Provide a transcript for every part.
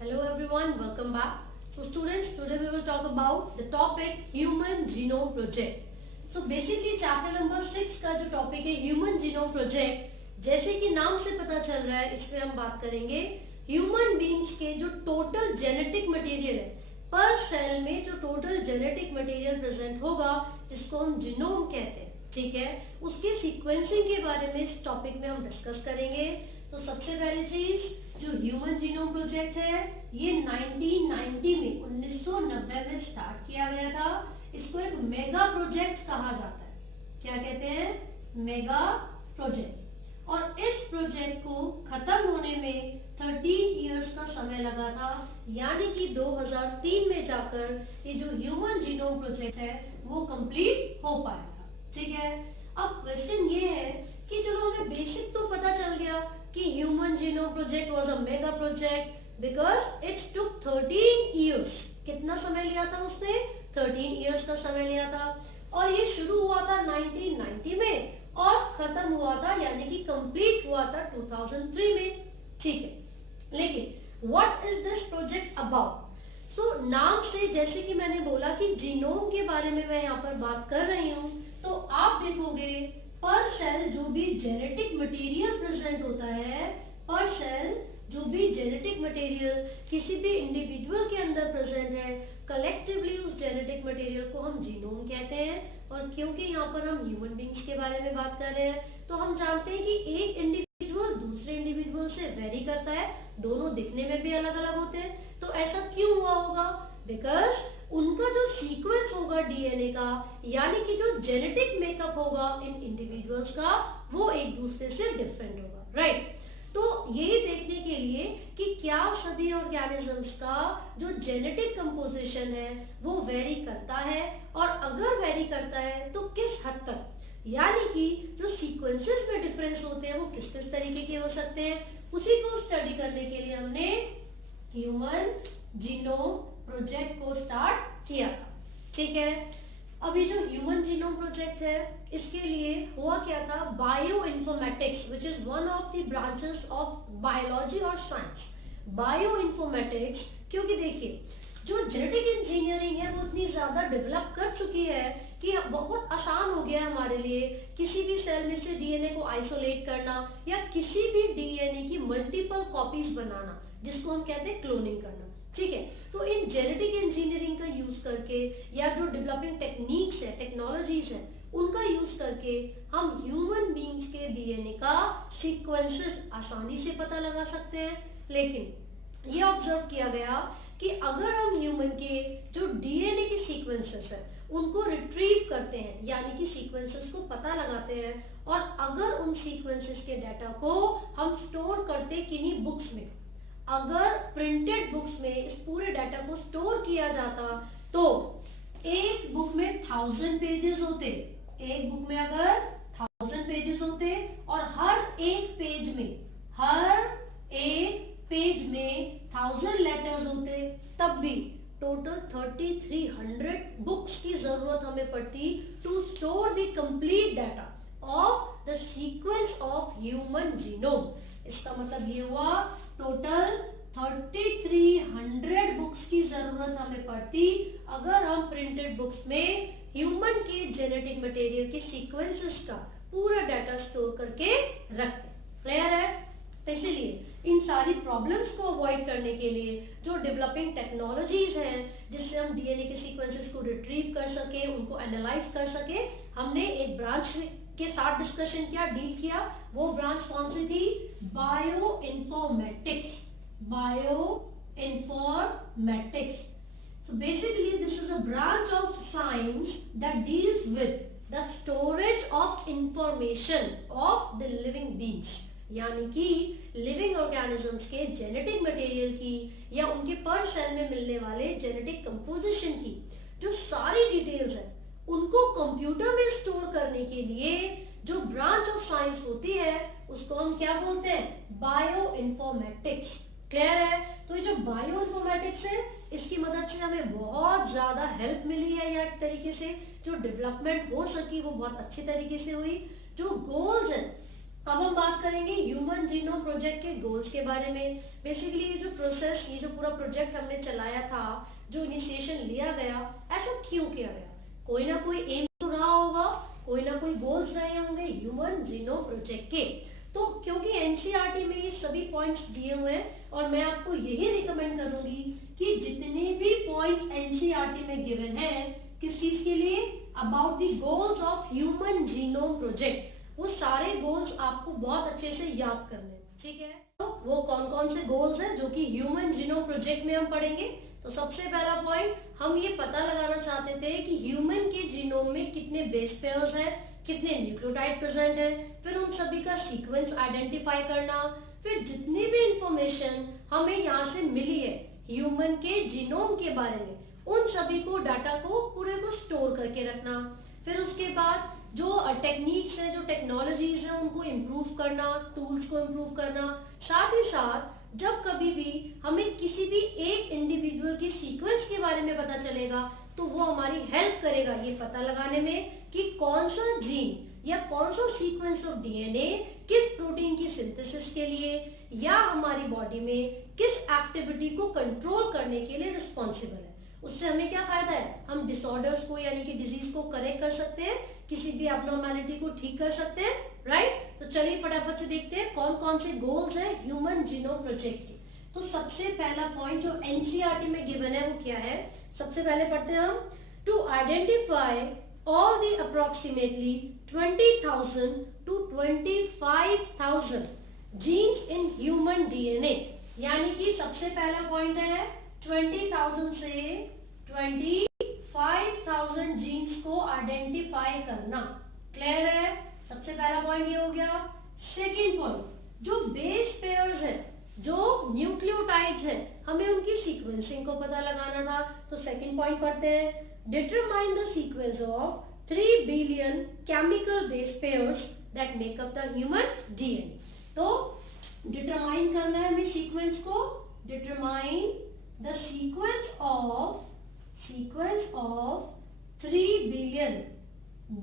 Hello everyone, welcome back. So students, today we will talk about the topic Human Genome Project. So basically chapter number 6 का जो topic है Human Genome Project, जैसे कि नाम से पता चल रहा है इसमें हम बात करेंगे ह्यूमन बींग्स के जो टोटल जेनेटिक मटेरियल है, पर सेल में जो टोटल जेनेटिक मटेरियल प्रेजेंट होगा जिसको हम जीनोम कहते हैं, ठीक है, उसके सीक्वेंसिंग के बारे में इस टॉपिक में हम डिस्कस करेंगे। तो सबसे पहली चीज जो ह्यूमन जीनोम प्रोजेक्ट है ये 1990 में 1990 में स्टार्ट किया गया था। इसको एक मेगा प्रोजेक्ट कहा जाता है। क्या कहते हैं? Mega project. और इस प्रोजेक्ट को खत्म होने में 13 इयर्स का समय लगा था, यानी कि 2003 में जाकर ये जो ह्यूमन जीनोम प्रोजेक्ट है वो कंप्लीट हो पाया था, ठीक है। अब क्वेश्चन ये है कि चलो हमें बेसिक तो पता चल गया कि human genome project was a mega project because it took 13 years. कितना समय लिया था उसने? 13 इयर्स का समय लिया था। और ये शुरू हुआ था 1990 में और खत्म हुआ था यानी कि कंप्लीट हुआ था 2003 में, ठीक है। लेकिन what is this project about? So नाम से जैसे कि मैंने बोला कि जीनोम के बारे में मैं यहाँ पर बात कर रही हूँ, तो आप देखोगे पर सेल जो भी जेनेटिक मटेरियल प्रेजेंट होता है, पर सेल जो भी जेनेटिक मटेरियल किसी भी इंडिविजुअल के अंदर प्रेजेंट है, कलेक्टिवली उस जेनेटिक मटेरियल को हम जीनोम कहते हैं। और क्योंकि यहाँ पर हम ह्यूमन बींग्स के बारे में बात कर रहे हैं तो हम जानते हैं कि एक इंडिविजुअल दूसरे इंडिविजुअल से वेरी करता है, दोनों दिखने में भी अलग अलग होते हैं। तो ऐसा क्यों हुआ होगा? बिकॉज उनका जो सीक्वेंस होगा डीएनए का, यानी कि जो जेनेटिक मेकअप होगा इन इंडिविजुअल्स का, वो एक दूसरे से डिफरेंट होगा, राइट। तो यही देखने के लिए कि क्या सभी ऑर्गेनिजम्स का जो जेनेटिक कंपोजिशन है वो वेरी करता है, और अगर वेरी करता है तो किस हद तक, यानी कि जो सीक्वेंसेस में डिफरेंस होते हैं वो किस किस तरीके के हो सकते हैं, उसी को स्टडी करने के लिए हमने ह्यूमन जीनोम प्रोजेक्ट को स्टार्ट किया था, ठीक है। अब ये जो ह्यूमन जीनोम प्रोजेक्ट है इसके लिए हुआ क्या था, bio informatics which is one of the branches of biology और साइंस। बायो इन्फॉर्मेटिक्स, क्योंकि देखिए जो जेनेटिक इंजीनियरिंग है वो इतनी ज्यादा डेवलप कर चुकी है कि बहुत आसान हो गया है हमारे लिए किसी भी सेल में से डीएनए को आइसोलेट करना या किसी भी डीएनए की मल्टीपल कॉपीज बनाना, जिसको हम कहते हैं क्लोनिंग करना, ठीक है। तो इन जेनेटिक इंजीनियरिंग का यूज करके या जो डेवलपिंग टेक्निक्स है, टेक्नोलॉजीज है, उनका यूज करके हम ह्यूमन बींग्स के डीएनए का सीक्वेंसेस आसानी से पता लगा सकते हैं। लेकिन ये ऑब्जर्व किया गया कि अगर हम ह्यूमन के जो डीएनए के सीक्वेंसेस है उनको रिट्रीव करते हैं, यानी कि सीक्वेंसेस को पता लगाते हैं, और अगर उन सीक्वेंसेस के डाटा को हम स्टोर करते किन्हीं बुक्स में, अगर प्रिंटेड बुक्स में इस पूरे डाटा को स्टोर किया जाता तो एक बुक में 1000 पेजेस होते, एक बुक में अगर 1000 पेजेस होते और हर एक पेज में 1000 लेटर्स होते, तब भी टोटल 3300 बुक्स की जरूरत हमें पड़ती to store the complete data of the sequence of human genome. इसका मतलब ये हुआ टोटल 3300 बुक्स की जरूरत हमें पड़ती अगर हम प्रिंटेड बुक्स में ह्यूमन के जेनेटिक मटेरियल के सीक्वेंसेस का पूरा डाटा स्टोर करके रखते। क्लियर है? इसीलिए इन सारी प्रॉब्लम्स को अवॉइड करने के लिए जो डेवलपिंग टेक्नोलॉजीज हैं जिससे हम डीएनए के सीक्वेंसेस को रिट्रीव कर सके, उनको एनालाइज कर सके, हमने एक ब्रांच के साथ डिस्कशन किया, डील किया। वो ब्रांच कौन सी थी? Bio informatics. Bio informatics. So basically this is a branch of science that deals with the storage of information of the living beings, यानी कि लिविंग ऑर्गेनिजम्स के जेनेटिक मटेरियल की या उनके पर सेल में मिलने वाले जेनेटिक कंपोजिशन की जो सारी डिटेल्स है उनको कंप्यूटर में स्टोर करने के लिए जो ब्रांच ऑफ साइंस होती है उसको हम क्या बोलते हैं? Bio informatics. क्लियर है? तो ये जो बायो इन्फॉर्मेटिक्स है इसकी मदद से हमें बहुत ज्यादा हेल्प मिली है, या एक तरीके से जो डेवलपमेंट हो सकी वो बहुत अच्छी तरीके से हुई। जो गोल्स है अब हम बात करेंगे ह्यूमन जीनोम प्रोजेक्ट के गोल्स के बारे में। बेसिकली ये जो प्रोसेस, ये जो पूरा प्रोजेक्ट हमने चलाया था, जो इनिशिएशन लिया गया, ऐसा क्यों किया गया? कोई ना कोई एम तो रहा होगा, कोई ना कोई गोल्स रहे होंगे ह्यूमन जीनोम प्रोजेक्ट के। तो क्योंकि एनसीईआरटी में ये सभी पॉइंट्स दिए हुए हैं और मैं आपको यही रिकमेंड करूंगी कि जितने भी पॉइंट्स एनसीईआरटी में गिवन है, किस चीज के लिए, about the goals of human genome project, वो सारे गोल्स आपको बहुत अच्छे से याद करने हैं, ठीक है। तो वो कौन कौन से गोल्स हैं जो कि ह्यूमन जीनोम प्रोजेक्ट में हम पढ़ेंगे। तो सबसे पहला पॉइंट, हम ये पता लगाना चाहते थे कि ह्यूमन के जीनोम में कितने बेस पेयर्स हैं, कितने न्यूक्लियोटाइड प्रेजेंट है, फिर उन सभी का सीक्वेंस आइडेंटिफाई करना, फिर जितनी भी इंफॉर्मेशन हमें यहाँ से मिली है ह्यूमन के जीनोम के बारे में, उन सभी को, डाटा को पूरे को स्टोर करके रखना। फिर उसके बाद जो टेक्निक्स है, जो टेक्नोलॉजीज है, उनको इम्प्रूव करना, टूल्स को इम्प्रूव करना। साथ ही साथ जब कभी भी हमें किसी भी एक इंडिविजुअल की सीक्वेंस के बारे में पता चलेगा तो वो हमारी हेल्प करेगा ये पता लगाने में कि कौन सा जीन या कौन सा सीक्वेंस ऑफ डीएनए किस प्रोटीन की सिंथेसिस के लिए या हमारी बॉडी में किस एक्टिविटी को कंट्रोल करने के लिए रिस्पॉन्सिबल है। उससे हमें क्या फायदा है, हम डिसऑर्डर्स को यानी कि डिजीज को करेक्ट कर सकते हैं, किसी भी एब्नॉर्मैलिटी को ठीक कर सकते हैं, राइट। तो चलिए फटाफट से देखते हैं कौन कौन से गोल्स है ह्यूमन जीनोम प्रोजेक्ट के। तो सबसे पहला पॉइंट जो एनसीईआरटी में गिवन है वो क्या है, सबसे पहले पढ़ते हैं हम, to identify all the approximately 20,000 to 25,000 genes in human DNA. यानी कि सबसे पहला पॉइंट है 20,000 से 25,000 जीन्स को आइडेंटिफाई करना। क्लियर है, सबसे पहला पॉइंट ये हो गया। सेकेंड पॉइंट, जो बेस पेयर्स है, जो न्यूक्लियोटाइड्स है, हमें उनकी सीक्वेंसिंग को पता लगाना था। तो सेकेंड पॉइंट पढ़ते हैं, determine the sequence of 3 billion chemical base pairs that make up the human DNA. तो डिटरमाइन करना है हमें सीक्वेंस को, determine the sequence of 3 billion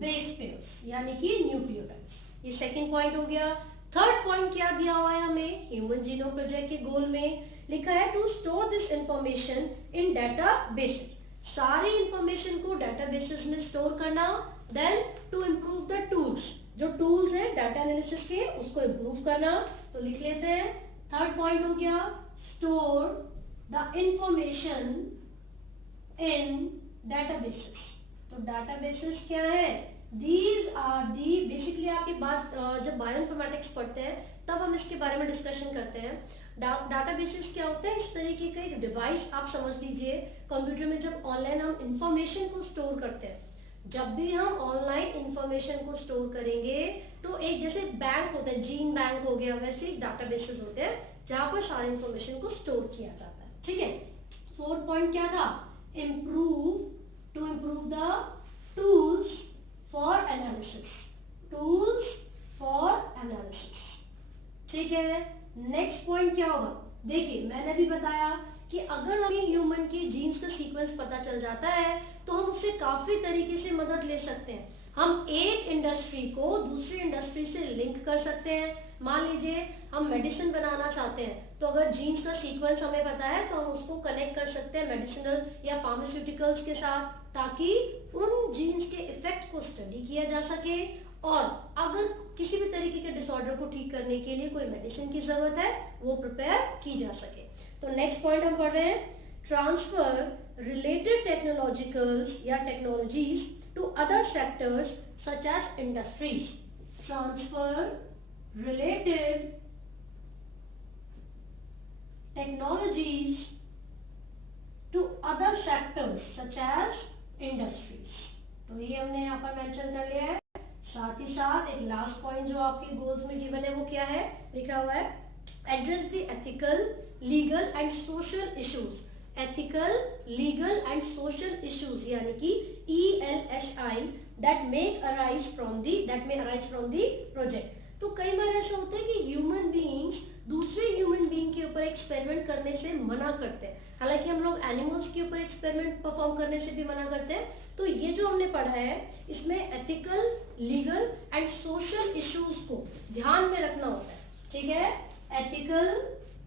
base pairs यानी कि न्यूक्लियोटाइड्स। ये सेकंड पॉइंट हो गया। थर्ड पॉइंट क्या दिया हुआ है हमें ह्यूमन जीनोम प्रोजेक्ट के गोल में, लिखा है to store this information in data basis, सारी इंफॉर्मेशन को डाटा बेसिस में स्टोर करना। Then to improve the tools, जो टूल्स है डाटा एनालिसिस के उसको इम्प्रूव करना। तो लिख लेते हैं, थर्ड पॉइंट हो गया, store the information in databases। तो databases क्या है, these are the, basically आप ये बात जब बायोइन्फॉर्मेटिक्स पढ़ते हैं तब हम इसके बारे में डिस्कशन करते हैं। डाटाबेसेस क्या होता है, इस तरीके का एक डिवाइस आप समझ लीजिए, कंप्यूटर में जब ऑनलाइन हम इंफॉर्मेशन को स्टोर करते हैं, जब भी हम ऑनलाइन इंफॉर्मेशन को स्टोर करेंगे तो एक जैसे बैंक होता है, जीन बैंक हो गया, वैसे डाटाबेसेस होते हैं जहां पर सारी इंफॉर्मेशन को स्टोर किया जाता है, ठीक है। फोर्थ पॉइंट क्या था, to improve the tools for analysis, tools for analysis, ठीक है। नेक्स्ट पॉइंट क्या होगा, देखिए मैंने भी बताया कि अगर हमें ह्यूमन के जीन्स का सीक्वेंस पता चल जाता है तो हम उससे काफी तरीके से मदद ले सकते हैं। हम एक इंडस्ट्री को दूसरी इंडस्ट्री से लिंक कर सकते हैं। मान लीजिए हम मेडिसिन बनाना चाहते हैं, तो अगर जीन्स का सीक्वेंस हमें पता है तो हम उसको कनेक्ट कर सकते हैं मेडिसिनल या फार्मास्यूटिकल्स के साथ, ताकि उन जीन्स के इफेक्ट को स्टडी किया जा सके और अगर किसी भी तरीके के डिसऑर्डर को ठीक करने के लिए कोई मेडिसिन की जरूरत है वो प्रिपेयर की जा सके। तो नेक्स्ट पॉइंट हम पढ़ रहे हैं, ट्रांसफर रिलेटेड टेक्नोलॉजिकल्स या technologies to other sectors such as industries, transfer related technologies to other sectors such as industries। तो ये हमने यहाँ पर मेंशन कर लिया है। साथ ही साथ एक लास्ट पॉइंट जो आपके गोल्स में गिवन है वो क्या है, लिखा हुआ है, address the ethical, legal and social issues, ethical, legal and social issues यानी कि ELSI that may arise from the project। तो कई बार ऐसा होता है कि ह्यूमन बीइंग्स दूसरे ह्यूमन बीइंग के ऊपर एक्सपेरिमेंट करने से मना करते हैं। हालांकि हम लोग एनिमल्स के ऊपर एक्सपेरिमेंट परफॉर्म करने से भी मना करते हैं। तो ये जो हमने पढ़ा है इसमें ethical, legal and social issues को ध्यान में रखना होता है, ठीक है। Ethical,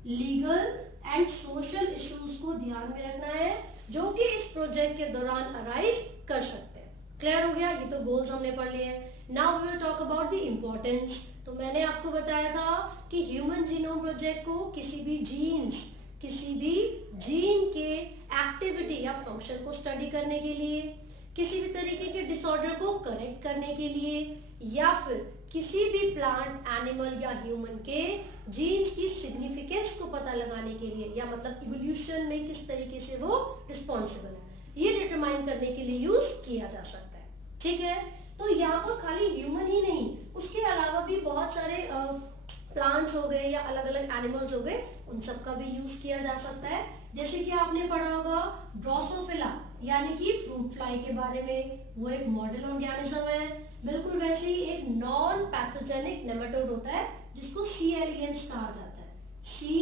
legal and social issues को ध्यान में रखना है जो कि इस प्रोजेक्ट के दौरान अराइज कर सकते हैं। क्लियर हो गया? ये तो गोल्स हमने पढ़ लिए हैं। Now we will talk about the importance. तो मैंने आपको बताया था कि ह्यूमन जीनोम प्रोजेक्ट को किसी भी जीन के एक्टिविटी या फंक्शन को स्टडी करने के लिए, किसी भी तरीके के डिसऑर्डर को करेक्ट करने के लिए, या फिर किसी भी प्लांट, एनिमल या ह्यूमन के जीन्स की सिग्निफिकेंस को पता लगाने के लिए, या मतलब इवोल्यूशन में किस तरीके से वो रिस्पॉन्सिबल है, ये डिटरमाइन करने के लिए यूज किया जा सकता है, ठीक है। तो यहाँ पर खाली ह्यूमन ही नहीं, उसके अलावा भी बहुत सारे प्लांट्स हो गए या अलग अलग एनिमल्स हो गए, उन सब का भी यूज किया जा सकता है। जैसे कि आपने पढ़ा होगा ड्रोसोफिला यानी कि फ्रूट फ्लाई के बारे में, वो एक मॉडल ऑर्गेनिज्म है। बिल्कुल वैसे ही एक नॉन पैथोजेनिक नेमेटोड होता है जिसको सी एलिगेंस कहा जाता है। सी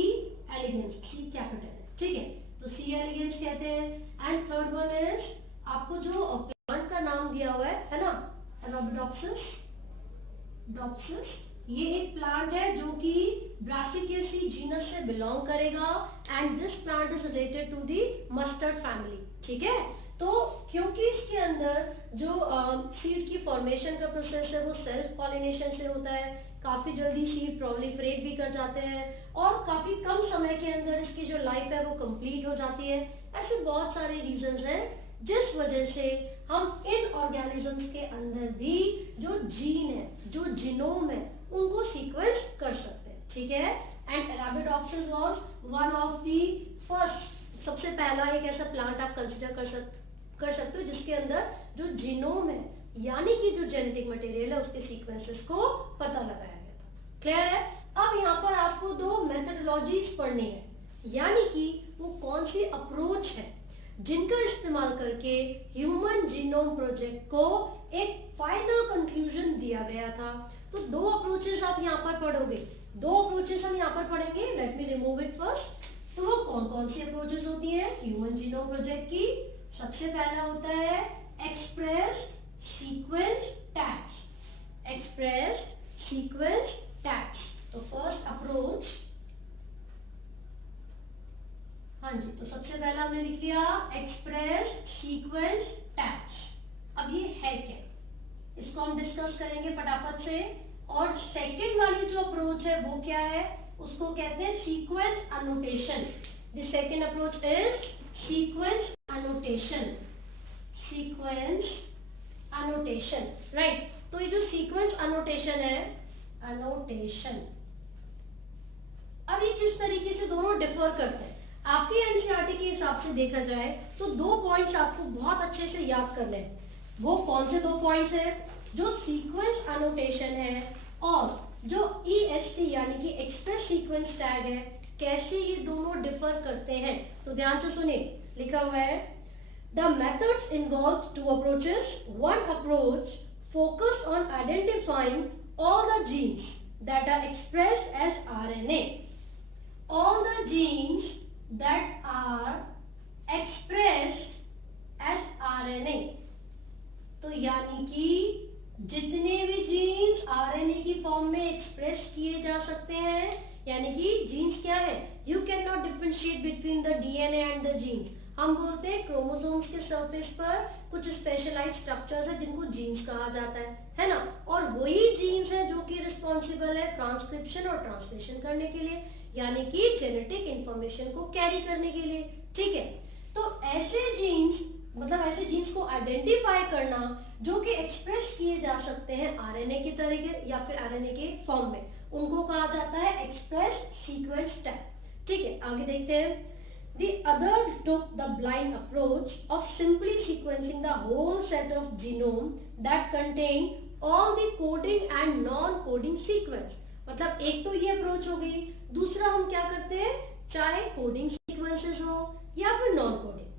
एलिगेंस, सी कैपिटल है, ठीक है, तो सी एलिगेंस कहते हैं। एंड थर्ड वन इज आपको जो प्लांट का नाम दिया हुआ है ना, अरबिडोप्सिस। ये एक प्लांट है जो कि ब्रासिकेसी जीनस से बिलोंग करेगा and this plant is related to the mustard family, ठीक है। तो क्योंकि इसके अंदर जो सीड की फॉर्मेशन का प्रोसेस है वो सेल्फ पॉलिनेशन से होता है, काफी जल्दी सीड प्रोलिफरेट भी कर जाते हैं और काफी कम समय के अंदर इसकी जो लाइफ है वो कंप्लीट हो जाती है। ऐसे बहुत सारे रीजंस हैं जिस वजह से हम इन ऑर्गेनिजम्स के अंदर भी जो जीन है, जो जीनोम है, उनको सीक्वेंस कर सकते हैं, ठीक है। And Arabidopsis was one of the first, सबसे पहला एक ऐसा प्लांट आप कंसीडर कर सकते हो जिसके अंदर जो जीनोम है यानी कि जो जेनेटिक मटेरियल है उसके सीक्वेंसेस को पता लगाया गया था। क्लियर है? अब यहाँ पर आपको दो मेथडोलॉजीज पढ़नी है, यानी कि वो कौन सी अप्रोच है जिनका इस्तेमाल करके ह्यूमन जीनोम प्रोजेक्ट को एक फाइनल कंक्लूजन दिया गया था। तो दो अप्रोचेस आप यहाँ पर पढ़ोगे, दो अप्रोचेस हम यहाँ पर पढ़ेंगे। Let me remove it first. तो वो कौन कौन सी अप्रोचेस होती है ह्यूमन जीनोम प्रोजेक्ट की? सबसे पहला होता है expressed sequence tags. Expressed sequence tags, तो फर्स्ट अप्रोच, हाँ जी, तो सबसे पहला हमने लिख लिया एक्सप्रेस्ड सीक्वेंस टैग्स। अब ये है क्या, इसको हम डिस्कस करेंगे फटाफट से। और सेकंड वाली जो अप्रोच है वो क्या है, उसको कहते हैं sequence annotation. The second approach is sequence annotation. Sequence annotation, right. तो ये जो सीक्वेंस अनोटेशन है, अनोटेशन, अब ये किस तरीके से दोनों डिफर करते हैं? आपके एनसीईआरटी के हिसाब से देखा जाए तो दो पॉइंट्स आपको बहुत अच्छे से याद कर लें। वो कौन से दो पॉइंट्स हैं? जो सीक्वेंस अनोटेशन है और जो EST यानी कि एक्सप्रेस सीक्वेंस टैग है, कैसे ये दोनों डिफर करते हैं। तो ध्यान से सुनिए, लिखा हुआ है the methods involve two approaches. One approach focus on identifying all the genes that are expressed as RNA। All the genes that are expressed as RNA। तो यानी कि जितने भी जीन्स RNA की फॉर्म में एक्सप्रेस किए जा सकते हैं, यानी कि जीन्स क्या है, you can not differentiate between the DNA and the genes. हम बोलते हैं क्रोमोसोम्स के सरफेस पर कुछ स्पेशलाइज्ड स्ट्रक्चर्स है जिनको जीन्स कहा जाता है ना। और वही जीन्स है जो कि रिस्पॉन्सिबल है ट्रांसक्रिप्शन और ट्रांसलेशन करने के लिए, यानी कि जेनेटिक इंफॉर्मेशन को कैरी करने के लिए, ठीक है। तो ऐसे जीन्स, मतलब ऐसे जीन्स को आइडेंटिफाई करना जो कि एक्सप्रेस किए जा सकते हैं RNA की तरीके या फिर RNA के फॉर्म में, उनको कहा जाता है एक्सप्रेस सीक्वेंस टैग, ठीक है। आगे देखते हैं। The other took the blind approach of simply sequencing the whole set of genome that contained all the coding and non-coding sequence। मतलब एक तो ये अप्रोच हो गई, दूसरा हम क्या करते हैं, चाहे कोडिंग सीक्वेंसेस हो या फिर नॉन कोडिंग,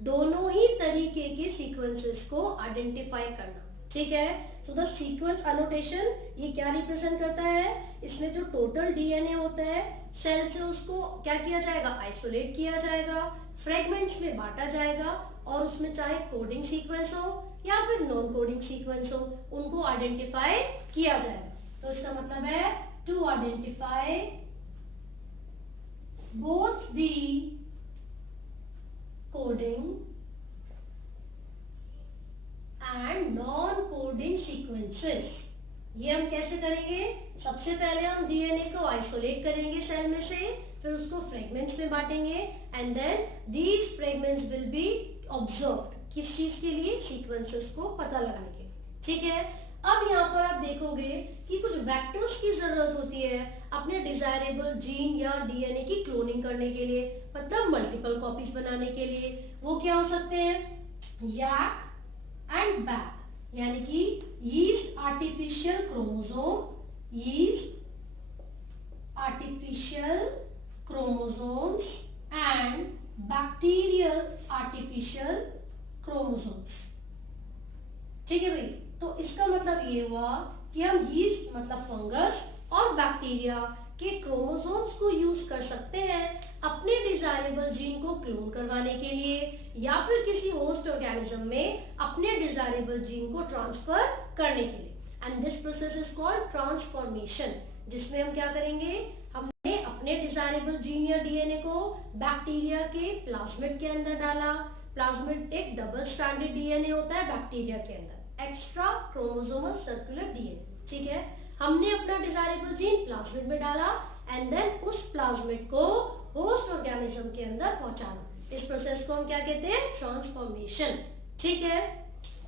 दोनों ही तरीके के सीक्वेंसेस को आइडेंटिफाई करना, ठीक है। सो द सीक्वेंस अनोटेशन ये क्या रिप्रेजेंट करता है, इसमें जो टोटल डीएनए होता है सेल से उसको क्या किया जाएगा, आइसोलेट किया जाएगा, फ्रेगमेंट्स में बांटा जाएगा और उसमें चाहे कोडिंग सीक्वेंस हो या फिर नॉन कोडिंग सीक्वेंस हो उनको आइडेंटिफाई किया जाएगा। तो इसका मतलब है to identify both the coding and non-coding sequences। ये हम कैसे करेंगे, सबसे पहले हम डीएनए को आइसोलेट करेंगे सेल में से, फिर उसको फ्रेगमेंट्स में बांटेंगे and then these fragments will be observed, किस चीज के लिए, सीक्वेंसेस को पता लगाने के लिए। ठीक है। अब यहाँ पर आप देखोगे कि कुछ वेक्टर्स की जरूरत होती है अपने डिजायरेबल जीन या डीएनए की क्लोनिंग करने के लिए, मतलब मल्टीपल कॉपीज बनाने के लिए। वो क्या हो सकते हैं, याक एंड बैक, यानी कि yeast artificial chromosome, yeast artificial chromosomes and bacterial artificial chromosomes. ठीक है भाई। तो इसका मतलब ये हुआ कि हम यीस्ट मतलब फंगस और बैक्टीरिया के क्रोमोसोम्स को यूज कर सकते हैं अपने डिजायरेबल जीन को क्लोन करवाने के लिए या फिर किसी होस्ट ऑर्गेनिज्म में अपने डिजायरेबल जीन को ट्रांसफर करने के लिए। And this process is called transformation, जिसमें हम क्या करेंगे, हमने अपने डिजायरेबल जीन या डीएनए को बैक्टीरिया के प्लाज्मिड के अंदर डाला। प्लाज्मिड एक डबल स्ट्रैंडेड डीएनए होता है बैक्टीरिया के अंदर, एक्स्ट्रा क्रोमोसोमल सर्कुलर डीएनए। ठीक है। हमने अपना डिजायरेबल जीन प्लाज्मिड में डाला एंड देन उस प्लाज्मिड को होस्ट ऑर्गेनिज्म के अंदर पहुंचाना। इस प्रोसेस को हम क्या कहते हैं, ट्रांसफॉर्मेशन। ठीक है।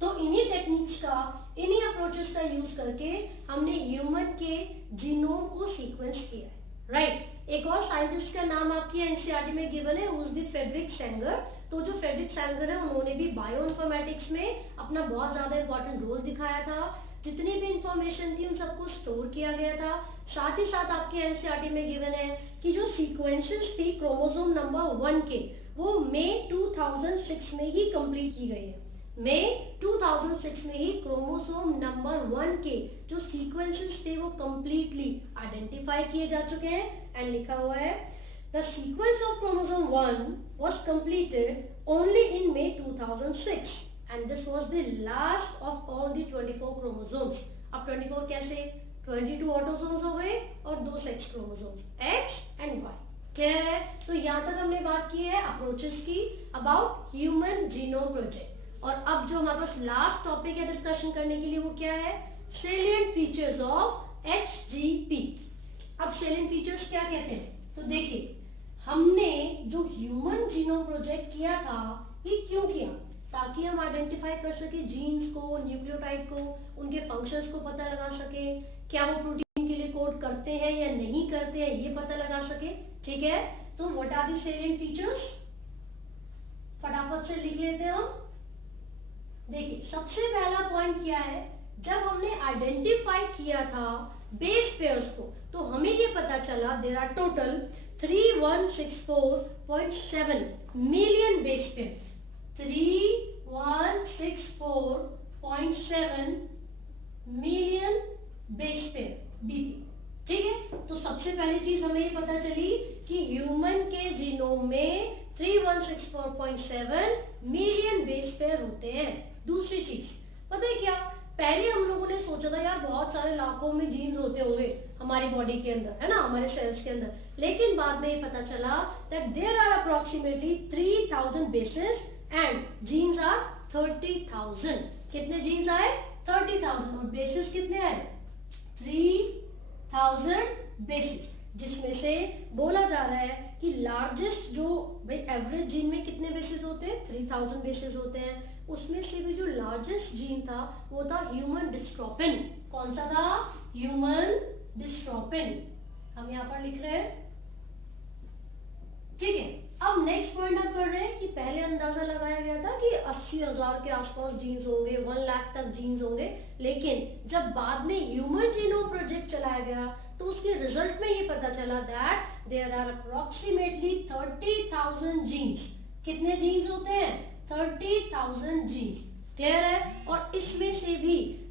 तो इन्हीं टेक्निक्स का, इन्हीं अप्रोचेस का यूज करके हमने ह्यूमन के जीनोम को सीक्वेंस किया है, राइट। एक और साइंटिस्ट का नाम आपकी एनसीईआरटी में गिवन है, who is the Frederick Sanger. तो जो फ्रेडरिक सेंगर है उन्होंने भी बायोइन्फॉर्मेटिक्स में अपना बहुत ज्यादा इंपॉर्टेंट रोल दिखाया था। जितनी भी इंफॉर्मेशन थी उन सबको स्टोर किया गया था। साथ ही साथ आपके एनसीईआरटी में गिवन है कि जो सीक्वेंसेस थी क्रोमोसोम नंबर 1 के, वो मई 2006 में ही कंप्लीट की गई है। मई 2006 में ही क्रोमोसोम नंबर 1 के जो सीक्वेंसेस थे वो कंप्लीटली आइडेंटिफाई किए जा चुके हैं। एंड लिखा हुआ है the sequence of chromosome 1 was completed only in May 2006 and this was the last of all the 24 chromosomes। अब 24 कैसे, 22 ऑटोसोम्स हो गए और 2 sex chromosomes X and Y। Clear है। तो यहाँ तक हमने बात की है अप्रोचेस की अबाउट ह्यूमन जीनोम प्रोजेक्ट। और अब जो हमारे पास लास्ट टॉपिक है डिस्कशन करने के लिए वो क्या है, सेलिएंट फीचर्स ऑफ HGP। अब सेलिएंट फीचर्स क्या कहते हैं, तो देखिए हमने जो ह्यूमन जीनोम प्रोजेक्ट किया था ये क्यों किया, ताकि हम आइडेंटिफाई कर सके जीन्स को, न्यूक्लियोटाइड को, उनके फंक्शंस को पता लगा सके, क्या वो प्रोटीन के लिए कोड करते हैं या नहीं करते हैं ये पता लगा सके। ठीक है। तो what are the salient features, फटाफट से लिख लेते हैं हम। देखिए सबसे पहला पॉइंट क्या है, जब हमने आइडेंटिफाई किया था बेस पेयर्स को तो हमें ये पता चला there are total 3164.7 million base pair, 3164.7 million base pair BP. ठीक है। तो सबसे पहली चीज हमें ये पता चली कि ह्यूमन के जीनोम में 3164.7 मिलियन बेस पेयर होते हैं। दूसरी चीज पता है क्या, पहले हम लोगों ने सोचा था यार बहुत सारे लाखों में जीन्स होते होंगे हमारी बॉडी के अंदर, है ना, हमारे सेल्स के अंदर, लेकिन बाद में ये पता चला that there are approximately 3000 bases and genes are 30,000। कितने जीन्स आए, 30,000 और बेसिस कितने आए, 3000 बेसिस, जिसमें से बोला जा रहा है कि लार्जेस्ट जो भाई एवरेज जीन में कितने बेसिस होते हैं, 3000 बेसिस होते हैं। उसमें से भी जो लार्जेस्ट जीन था वो था ह्यूमन डिस्ट्रोफिन। कौन सा था, ह्यूमन डिस्ट्रोफिन, हम यहाँ पर लिख रहे हैं। ठीक है। अब नेक्स्ट पॉइंट आप पढ़ रहे हैं कि पहले अंदाजा लगाया गया था कि 80,000 के आसपास जीन्स होंगे, 1 लाख तक जीन्स होंगे, लेकिन जब बाद में ह्यूमन जीनोम प्रोजेक्ट चलाया गया तो उसके रिजल्ट में ये पता चला that there are approximately 30,000 genes. कितने जीन्स होते हैं, 30,000 जीन्स। क्लियर है। और इसमें से भी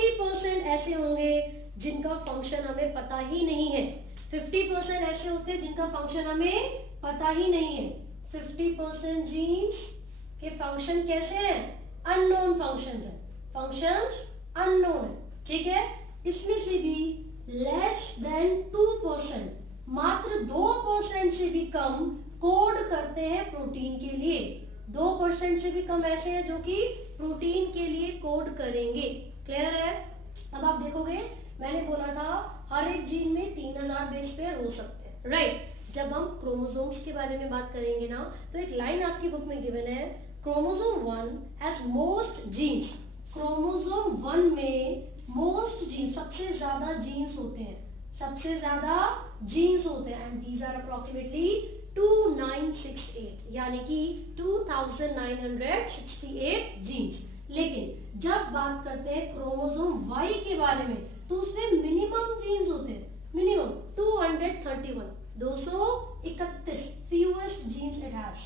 50% ऐसे होंगे जिनका फंक्शन हमें पता ही नहीं है। 50% ऐसे होते हैं जिनका फंक्शन हमें पता ही नहीं है। 50% जीन्स के फंक्शन कैसे हैं? अननोन फंक्शंस हैं, फंक्शंस अननोन है, ठीक है। इसमें से भी लेस देन 2%, मात्र 2% से भी कम कोड करते हैं प्रोटीन के लिए। 2% से भी कम ऐसे हैं जो कि प्रोटीन के लिए कोड करेंगे। क्लियर है? अब आप देखोगे मैंने बोला था हर एक जीन में 3000 बेस पेयर हो सकते हैं, राइट। जब हम क्रोमोसोम्स के बारे में बात करेंगे ना, तो एक लाइन आपकी बुक में गिवन है, chromosome 1 has most genes. Chromosome 1 में मोस्ट जीन्स, सबसे ज्यादा जीन्स होते हैं, सबसे ज्यादा जीन्स होते हैं, एंड दीज आर अप्रोक्सीमेटली 2968, यानी कि 2968 जीन्स। लेकिन जब बात करते हैं क्रोमोसोम Y के बारे में, तो उसमें मिनिमम जीन्स होते हैं, minimum 231, 231 fewest genes it has.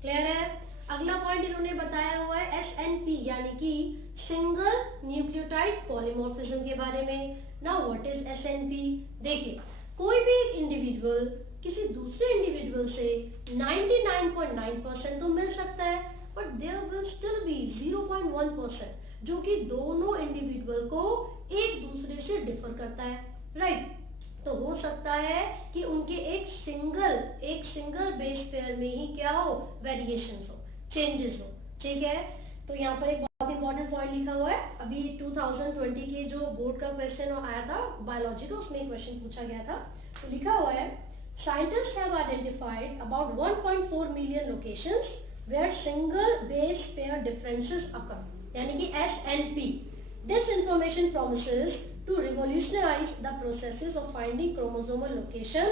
Clear है? अगला पॉइंट इन्होंने बताया हुआ है SNP, यानी कि सिंगल न्यूक्लियोटाइड पॉलीमॉर्फिज्म के बारे में। Now what is SNP? देखिए, कोई भी इंडिविजुअल किसी दूसरे इंडिविजुअल से 99.9% तो मिल सकता है, but there will still be 0.1% जो कि दोनों इंडिविजुअल को एक दूसरे से डिफर करता है, राइट। तो हो सकता है कि उनके एक सिंगल बेस पेयर में ही क्या हो, वेरिएशंस हो, चेंजेस हो, ठीक है। तो यहाँ पर एक बहुत इंपॉर्टेंट पॉइंट लिखा हुआ है, अभी 2020 के जो बोर्ड का क्वेश्चन आया था बायोलॉजी का, उसमें एक क्वेश्चन पूछा गया था। तो लिखा हुआ है, scientists have identified about 1.4 million locations where single base pair differences occur, यानी कि SNP. This information promises to revolutionize the processes of finding chromosomal location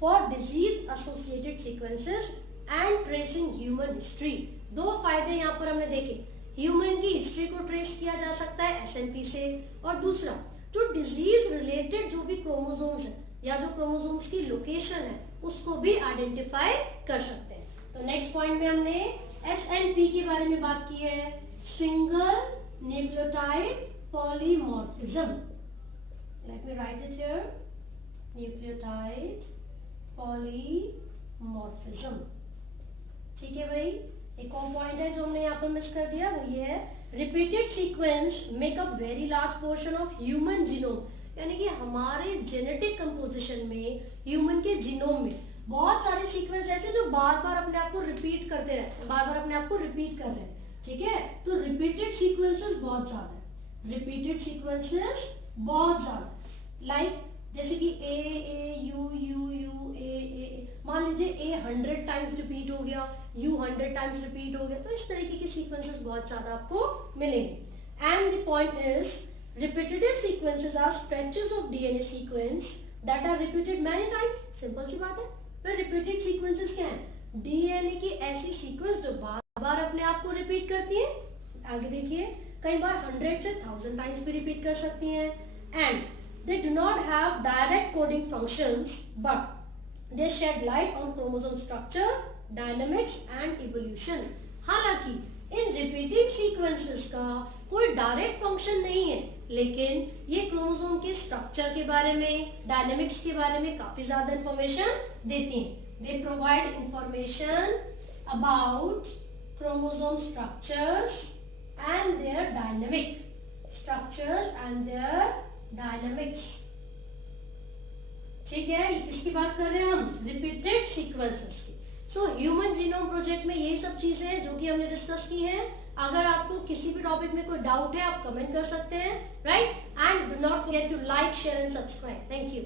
for disease-associated sequences and tracing human history. दो फायदे यहाँ पर हमने देखे, human की history को ट्रेस किया जा सकता है SNP से, और दूसरा जो डिजीज रिलेटेड जो भी क्रोमोसोम्स है या जो क्रोमोसोम्स की लोकेशन है उसको भी आइडेंटिफाई कर सकते हैं। तो नेक्स्ट पॉइंट में हमने SNP के बारे में बात की है, single nucleotide polymorphism. Let me right it here, nucleotide polymorphism, ठीक है भाई। एक और पॉइंट है जो हमने यहाँ पर मिस कर दिया, वो ये है, repeated sequence make up very large portion of human genome, यानी कि हमारे जेनेटिक कंपोजिशन में, ह्यूमन के जीनोम में बहुत सारे सीक्वेंस ऐसे जो बार बार अपने आप को रिपीट करते रहते हैं, बार बार अपने आप को रिपीट कर रहे हैं, ठीक है। तो रिपीटेड सीक्वेंसेस बहुत ज्यादा है, रिपीटेड सीक्वेंसेस बहुत ज्यादा, लाइक जैसे कि A U U U A, मान लीजिए A 100 टाइम्स रिपीट हो गया, U 100 टाइम्स रिपीट हो गया, तो इस तरीके की सीक्वेंसेस बहुत ज्यादा आपको मिलेंगे। And the point is, repetitive sequences are stretches of DNA sequence that are repeated many times. Simple सी बात है। पर repeated sequences क्या है? DNA की ऐसी सीक्वेंस जो बार बार अपने आप को रिपीट करती है। आगे देखिए, कई बार 100 से 1000 टाइम्स भी रिपीट कर सकती हैं। And they do not have direct coding functions, but they shed light on chromosome structure, dynamics and evolution. हालांकि इन रिपीटिंग सीक्वेंसेस का कोई डायरेक्ट फंक्शन नहीं है, लेकिन ये क्रोमोसोम के स्ट्रक्चर के बारे में, डायनेमिक्स के बारे में काफी ज्यादा इंफॉर्मेशन देती हैं। They provide information about chromosome structures and their dynamic structures and their dynamics, ठीक है। ये किसकी बात कर रहे हैं हम? रिपीटेड सीक्वेंसेस की। सो ह्यूमन जीनोम प्रोजेक्ट में यही सब चीजें हैं जो कि हमने डिस्कस की हैं। अगर आपको किसी भी टॉपिक में कोई डाउट है आप कमेंट कर सकते हैं, right. And do not forget to like, share and subscribe. Thank you.